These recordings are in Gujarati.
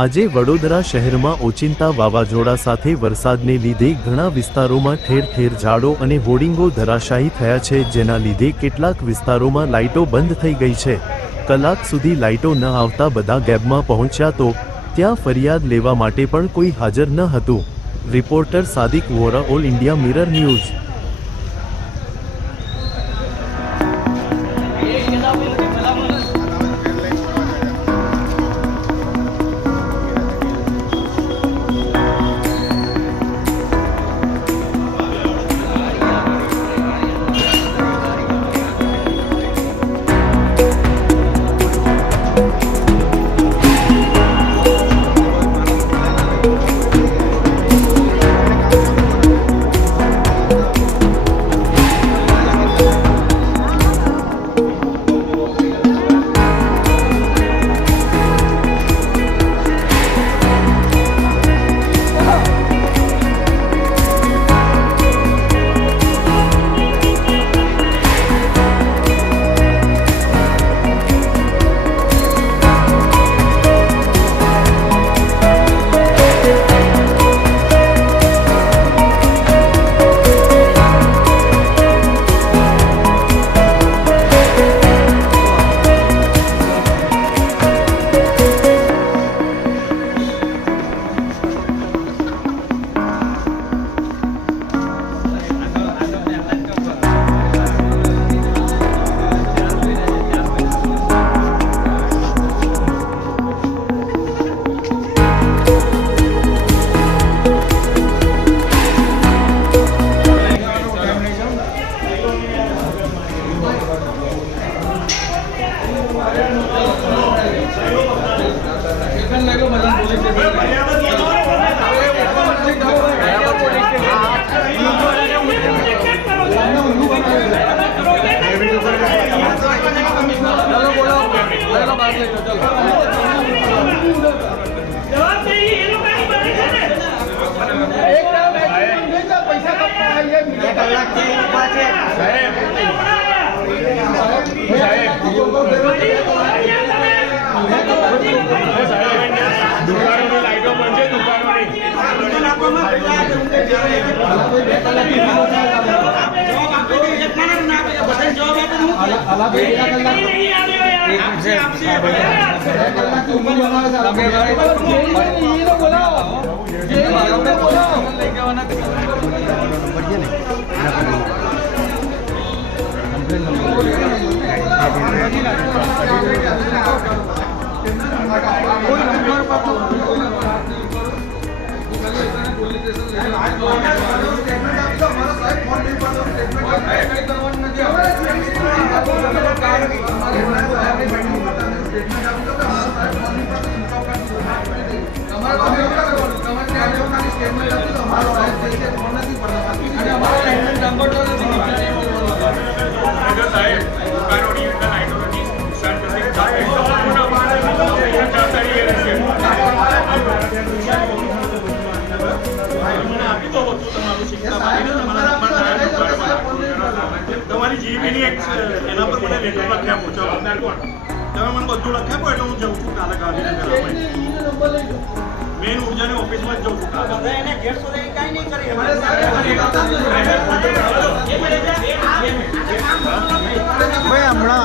આજે વડોદરા શહેરમાં ઓચિંતા વાવાઝોડા સાથે વરસાદને લીધે ઘણા વિસ્તારોમાં ઠેર ઠેર ઝાડો અને હોર્ડિંગો ધરાશાયી થયા છે, જેના લીધે કેટલાક વિસ્તારોમાં લાઇટો બંધ થઈ ગઈ છે। કલાક સુધી લાઇટો ન આવતા બધા ગેબમાં પહોંચ્યા તો ત્યાં ફરિયાદ લેવા માટે પણ કોઈ હાજર ન હતું। રિપોર્ટર સાદિક Vora, all India mirror news.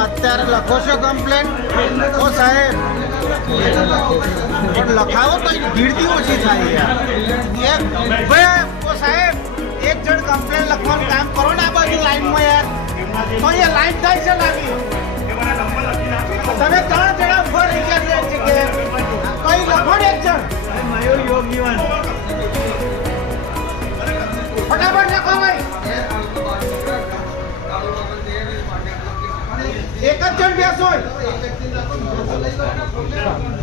અત્યારે લખો છો કમ્પ્લેન તો સાહેબ લખાવો તો ભીડથી ઓછી થાય યાર। સાહેબ એક જણ કમ્પ્લેન લખવાનું કામ કરો ને, આ બાજુ લાઈનમાં યાર તો અહીંયા લાઈન થાય છે લાગી। તમે 3 જણા ઉભા રહી ગયા છે કે કઈ લખો ને એક જણ ફટાફટ લખો ભાઈ। એક જ જણ બેસો।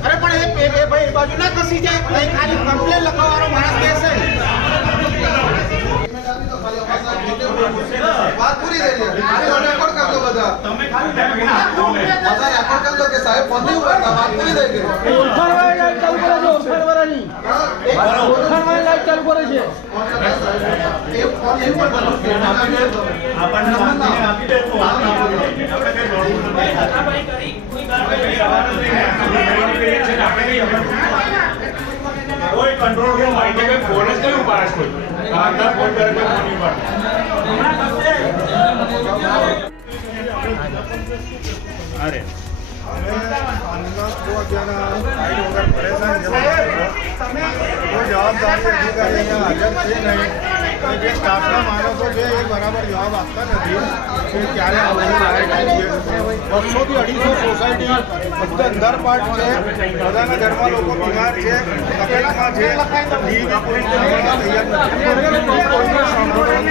અરે પણ એ ભાઈ બાજુ ના ખસી જાય, ખાલી કમ્પ્લેન લખવાનો માણસ બેસે। વાત પૂરી થઈ ગઈ, રેકોર્ડ કર દો બધા। તમે ખાલી રેકોર્ડ કર દો કે સાહેબ ફોન નહીં ઉપાડતા, વાત પૂરી થઈ ગઈ। ઓળખાણવાળી લાઈટ ચાલુ કરે છે, ઓળખાણવાળાની ઓળખાણવાળી લાઈટ ચાલુ કરે છે। એ ફોન નહીં ઉપાડવાનો, આપણને આપી દે તો વાત ના પૂરી થઈ ગઈ। આપણે કઈ જોડવું નથી, કોઈ કાર્યવાહી કરી કોઈ કાર્યવાહી કંટ્રોલ રૂમ હોય એટલે કોઈ ફોન જ નહીં ઉપાડે કોઈ બહારના ફોન કરે તો ફોન નહીં ઉપાડે અરે કોઈ જવાબદારી અધિકારી અહીંયા હાજર છે નહીં અને જે સ્ટાફના માણસો છે એ બરાબર જવાબ આપતા નથી કે ક્યારે આવવાનું લાયક છે 200 થી 250 સોસાયટી બધા અંધારપાટ છે બધાના ઘરમાં લોકો બીમાર છે તકલીફમાં છે જીવની કોઈ તૈયાર નથી કોઈને સાંભળવાનું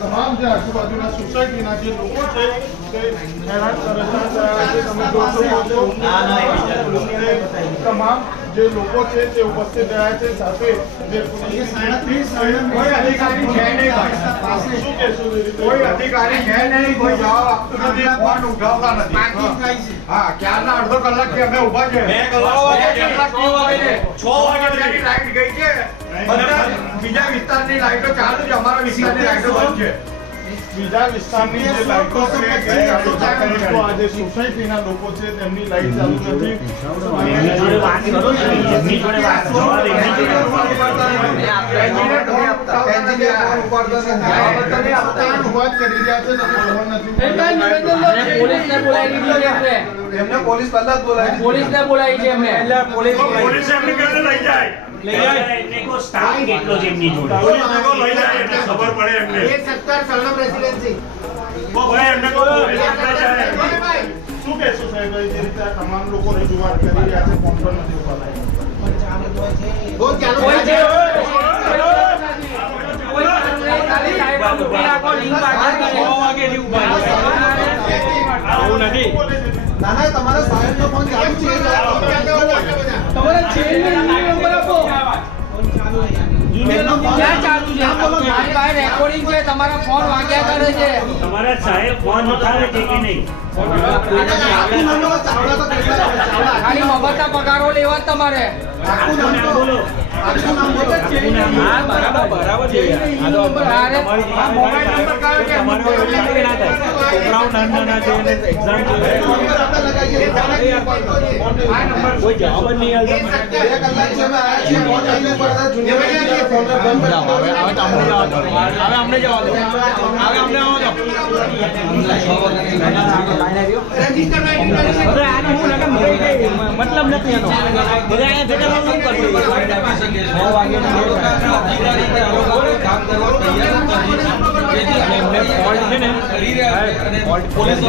તમામ જે આજુબાજુના સોસાયટીના જે લોકો છે તે હેરાન પરેશાન થયા છે. તમે જોશો તમામ જે લોકો છે તે ઉપસ્થિત રહ્યા છે સાથે જે કોઈ અધિકારી છે નહીં પાસે શું કહેશું કોઈ અધિકારી છે નહીં કોઈ જવાબ આપતું નથી ફોન ઉઠાવતા નથી. હા ક્યારના અડધો કલાકથી અમે ઉભા છે 2 વાગ્યાની લાઈટ ગઈ છે બધા બીજા વિસ્તારની લાઈટો ચાલુ છે અમારા વિસ્તારની લાઈટો બંધ છે. બીજા વિસ્તારની જે લાઈટો છે આજે સોસાયટીના લોકો છે તેમની લાઈટ ચાલુ નથી. એમને પોલીસ પહેલા જ બોલાવી પોલીસને બોલાવી છે એમને પોલીસ એમને ક્યારે લઈ જાય એને કો સ્ટાફ કેટલો છે એમની જોડે પોલીસ લોકો લઈ જાય એટલે ખબર પડે એમને ભાઈ એમને કો શું કહેશું સાહેબ જે રીતે આ તમામ લોકો રજૂઆત કરી રહ્યા છે ફોન પર નથી ઉપાડતા નાના તમારા સાહેબનો ફોન ચાલુ છે તમારા છેલ્લે નંબર આપો ક્યાં ચાલુ છે મારી પાસે રેકોર્ડિંગ છે તમારા ફોન વાગ્યા કરે છે તમારા સાહેબ ફોન ઉઠાવે છે કે નહીં ખાલી મફતના પગારો લેવા જ તમારે બોલો હા બરાબર છે મોબાઈલ નંબર કયો કે છોકરાઓ નાના છે એને એક્ઝામ કોઈ જવાબ જ નહીં આવતો 2 કલાક છે અમે આયા છીએ ફોન ચાલુ પડતા જુનિયર ફોન બંધ અમને જવા દો મતલબ નથી એનો બધા અહીંયા ભેગા શું કરવું પોલીસ